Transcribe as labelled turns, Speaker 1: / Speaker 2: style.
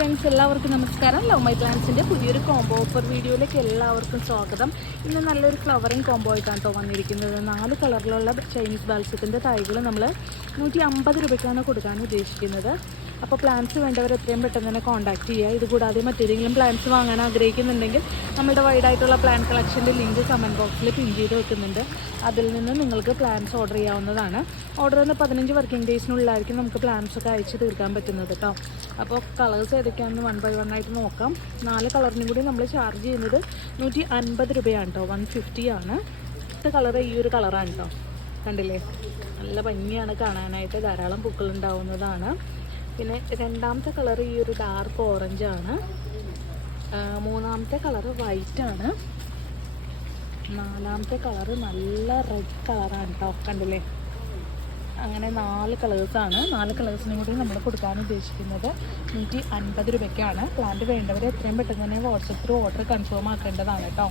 Speaker 1: Friends എല്ലാവർക്കും നമസ്കാരം. Love my പ്ലാൻസിന്റെ പുതിയൊരു കോംബോ ഓഫർ വീഡിയോയിലേക്ക് എല്ലാവർക്കും സ്വാഗതം. ഇന്ന് നല്ലൊരു ഫ്ലവറിങ് കോംബോ ആയിട്ടാണ് കേട്ടോ വന്നിരിക്കുന്നത്. നാല് കളറിലുള്ള ചൈനീസ് ബാൽസത്തിന്റെ തൈകൾ നമ്മൾ നൂറ്റി അമ്പത് രൂപയ്ക്കാണ് കൊടുക്കാൻ ഉദ്ദേശിക്കുന്നത്. അപ്പോൾ പ്ലാൻസ് വേണ്ടവർ എത്രയും പെട്ടെന്ന് തന്നെ കോൺടാക്ട് ചെയ്യുക. ഇതുകൂടാതെ മറ്റേതെങ്കിലും പ്ലാൻസ് വാങ്ങാൻ ആഗ്രഹിക്കുന്നുണ്ടെങ്കിൽ നമ്മുടെ വൈഡായിട്ടുള്ള പ്ലാൻ കളക്ഷന്റെ ലിങ്ക് കമന്റ് ബോക്സിൽ പിൻ ചെയ്ത് വെക്കുന്നുണ്ട്. അതിൽ നിന്ന് നിങ്ങൾക്ക് പ്ലാൻസ് ഓർഡർ ചെയ്യാവുന്നതാണ്. ഓർഡർ വന്ന് പതിനഞ്ച് വർക്കിംഗ് ഡേയ്സിനുള്ളിലായിരിക്കും നമുക്ക് പ്ലാൻസ് ഒക്കെ അയച്ച് തീർക്കാൻ പറ്റുന്നത് കേട്ടോ അപ്പോൾ കളേഴ്സ് ഏതൊക്കെയാണെന്ന് വൺ ബൈ വൺ ആയിട്ട് നോക്കാം. നാല് കളറിനും കൂടി നമ്മൾ ചാർജ് ചെയ്യുന്നത് നൂറ്റി അൻപത് രൂപയാണ് കേട്ടോ വൺ ഫിഫ്റ്റി ആണ്. കളർ ഈ ഒരു കളറാണ് കേട്ടോ കണ്ടില്ലേ? നല്ല ഭംഗിയാണ് കാണാനായിട്ട്. ധാരാളം പൂക്കൾ ഉണ്ടാവുന്നതാണ് പിന്നെ രണ്ടാമത്തെ കളർ ഈ ഒരു ഡാർക്ക് ഓറഞ്ച് ആണ്. മൂന്നാമത്തെ കളർ വൈറ്റ് ആണ്. നാലാമത്തെ കളർ നല്ല റെഡ് കളറാണ് കേട്ടോ കണ്ടില്ലേ? അങ്ങനെ നാല് കളേഴ്സാണ് നാല് കളേഴ്സിനും കൂടി നമ്മൾ കൊടുക്കാൻ ഉദ്ദേശിക്കുന്നത് നൂറ്റി അൻപത് രൂപയ്ക്കാണ്. പ്ലാന്റ് വേണ്ടവർ എത്രയും പെട്ടെന്ന് തന്നെ വാട്സപ്പിൽ ഓർഡർ കൺഫേം ആക്കേണ്ടതാണ് കേട്ടോ